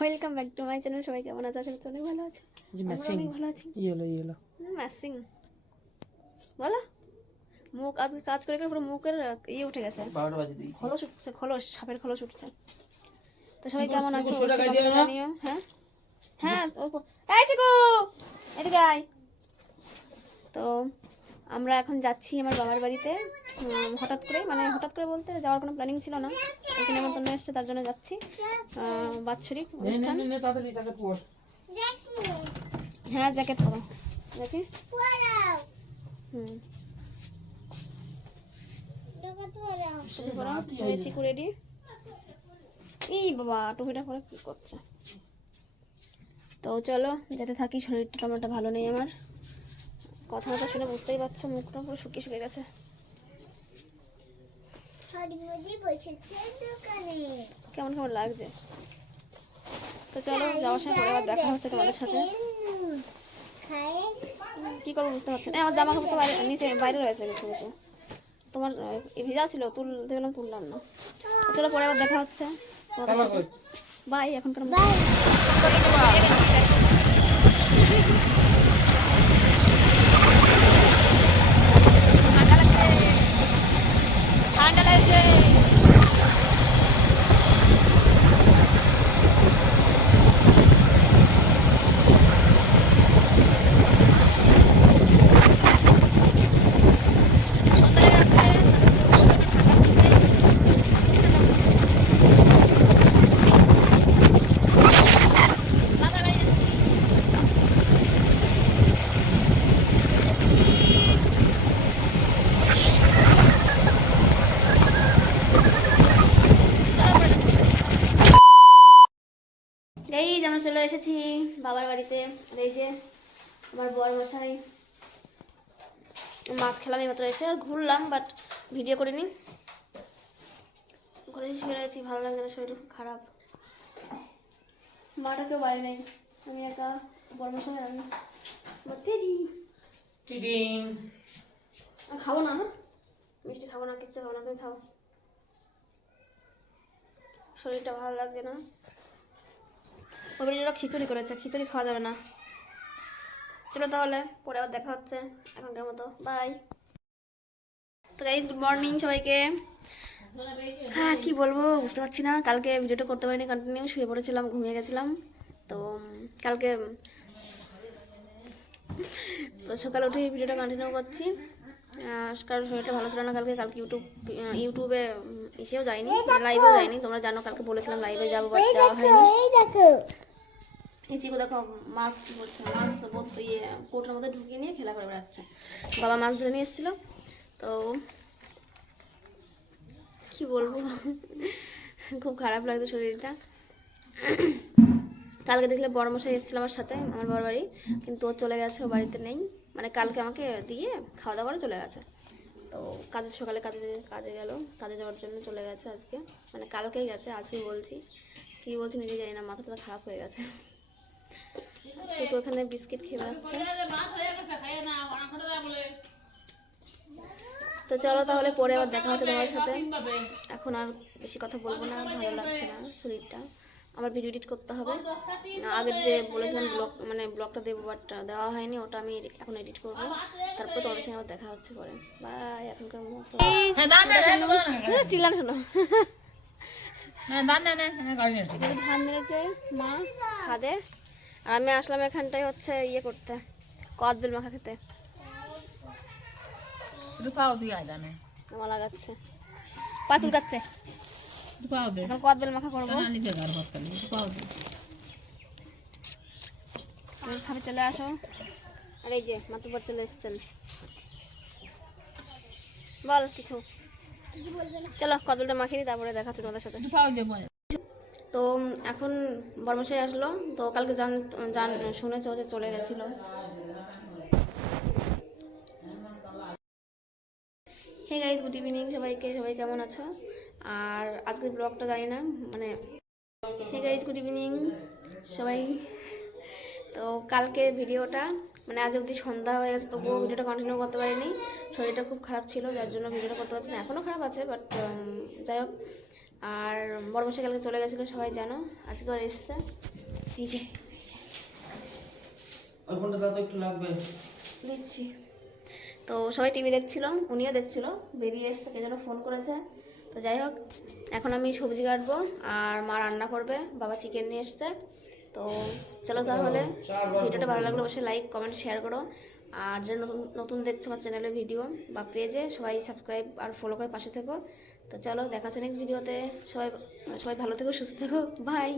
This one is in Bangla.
Welcome back to my channel সবাই কেমন আছে? আশা করছি অনেক ভালো আছে। ম্যাচিং ভালো আছি। ইয়েলো ইয়েলো ম্যাসিং বলো। মুখ আজকে কাজ করে করে পুরো মুখের ইয়ে উঠে গেছে। খোলস উঠছে খোলস সাপের খোলস উঠছে। তো সবাই কেমন আছে? জানিও হ্যাঁ? হ্যাঁ এই চিকু এদিকে আয় তো আমরা এখন যাচ্ছি আমার বাবার বাড়িতে। হঠাৎ করে মানে হঠাৎ করে বলতে যাওয়ার কোনো প্ল্যানিং ছিল না। এখানে নেমন্তন্ন এসছে তার জন্য যাচ্ছি। বাৎসরিক অনুষ্ঠান। হ্যাঁ জ্যাকেট পরো। দেখি। হুম। রেডি এই বাবা টুপিটা পরে কি করছে? তো চলো যেতে থাকি শরীরটা তেমন ভালো নেই আমার। কথা মতো শুনে বুঝতেই পারছ মুখটা পুরো শুকিয়ে শুকিয়ে গেছে। কেমন কেমন লাগছে? তো চলো যাওয়ার সময় পরে আবার দেখা হচ্ছে তোমাদের সাথে। কি করব বুঝতে পারছি না। আমার জামা কাপড় তো বাইরে নিচে বাইরে রয়েছে কিছু তোমার ভিজা ছিল তুল দেখলাম তুললাম না। তো চলো পরে আবার দেখা হচ্ছে বাই এখনকার মতো। ঠান্ডা লাগছে ঠান্ডা লাগছে সন্ধ্যা লেগে যাচ্ছে বাবার বাড়ি যাচ্ছি এই যে আমরা চলে এসেছি বাবার বাড়িতে। এই যে আমার বর মশাই মাছ খেলাম মাত্র এসে আর ঘুরলাম বাট ভিডিও করিনি। ঘরে শুয়ে রয়েছি ভালো লাগছে না শরীর খুব খারাপ। মাটা কেউ বাড়ি নেই আমি একা বড় মশাই আমি। খাব না? মিষ্টি খাব না কিচ্ছু খাব না তুমি খাও। শরীরটা ভালো লাগছে না। ওই বাড়িটা খিচুড়ি করেছে, খিচুড়ি খাওয়া যাবে না। চলো তাহলে, পরে আবার দেখা হচ্ছে এখনকার মতো। বাই তো গাইজ গুড মর্নিং সবাইকে। হ্যাঁ কি বলব, বুঝতে পারছি না। কালকে ভিডিওটা করতে পারিনি কন্টিনিউ শুয়ে পড়েছিলাম, ঘুমিয়ে গেছিলাম। তো, কালকে তো সকালে উঠে ভিডিওটা কন্টিনিউ করছি। কারণ শরীরটা ভালো ছিল না কালকে কালকে ইউটিউব ইউটিউবে এসেও যায়নি লাইভেও যায়নি। তোমরা জানো, কালকে বলেছিলাম লাইভে যাব যাওয়া হয়নি। এই চিকু দেখো মাছ করছে মাছ বোত ইয়ে কোটার মধ্যে ঢুকিয়ে নিয়ে খেলা করে বেড়াচ্ছে। বাবা মাছ ধরে নিয়ে এসেছিল, তো কি বলব? খুব খারাপ লাগছে শরীরটা। কালকে দেখলে বড় মশাই এসেছিল আমার সাথে, আমার বড় বাড়ি কিন্তু ও চলে গেছে, ও বাড়িতে নেই। মানে কালকে আমাকে দিয়ে খাওয়া দাওয়া করে চলে গেছে। তো কাজে, সকালে কাজে কাজে গেল, কাজে যাওয়ার জন্য চলে গেছে আজকে। মানে কালকেই গেছে, আজকে বলছি। কি বলছি নিজে জানি না, মাথাটা খারাপ হয়ে গেছে। তো ওখানে বিস্কিট খেয়ে বেড়াচ্ছে তো চলো তাহলে পরে আবার দেখা হচ্ছে তোমার সাথে এখন আর বেশি কথা বলব না ভালো লাগছে না শরীরটা আমার ভিডিও এডিট করতে হবে আগের যে বলেছিলাম ব্লগ মানে ব্লগটা দেবো বাট দেওয়া হয়নি ওটা আমি এখন এডিট করব তারপর তোমাদের সঙ্গে আবার দেখা হচ্ছে পরে বাই এখনকার মতো চিল্লান শোনো ধান মেরেছে মা খাদে আর আমি আসলাম এখানটায় হচ্ছে ইয়ে করতে কদবেল মাখা খেতে। আমার লাগাচ্ছে। পাঁচুল কাচ্ছে এখন কদবেল মাখা করব। তুমি খাবে চলে আসো। আর এই যে মাতুবার চলে এসেছেন। বল কিছু। চলো কদলটা মাখিয়ে দিই, তারপরে দেখা হচ্ছে তোমাদের সাথে। তো এখন বর্মশাই আসলো, তো কালকে জান জান, শুনেছ যে চলে গেছিল। হে গাইজ গুড ইভিনিং সবাইকে, সবাই কেমন আছো? আর আজকের ব্লগটা জানি না মানে হে গাইজ গুড ইভিনিং সবাই। তো কালকে ভিডিওটা মানে আজ অবধি সন্ধ্যা হয়ে গেছে, তবুও ভিডিওটা কন্টিনিউ করতে পারিনি। শরীরটা খুব খারাপ ছিল, যার জন্য ভিডিওটা করতে পারছি না এখনও খারাপ আছে বাট যাই হোক আর বড় মশাই কালকে চলে গেছিল সবাই জানো। আজকে ওর এসছে। এই যে। একটু লাগবে। দিচ্ছি। তো সবাই টিভি দেখছিল উনিও দেখছিল বেরিয়ে এসছে কে যেন ফোন করেছে। তো যাই হোক এখন আমি সবজি কাটবো আর মা রান্না করবে বাবা চিকেন নিয়ে এসছে। তো চলো তাহলে ভিডিওটা ভালো লাগলে অবশ্যই লাইক কমেন্ট শেয়ার করো। আর যে নতুন নতুন দেখছ আমার চ্যানেলের ভিডিও বা পেজে সবাই সাবস্ক্রাইব আর ফলো করে পাশে থেকো। তো চলো দেখা হচ্ছে নেক্সট ভিডিওতে সবাই সবাই ভালো থেকো সুস্থ থেকো। বাই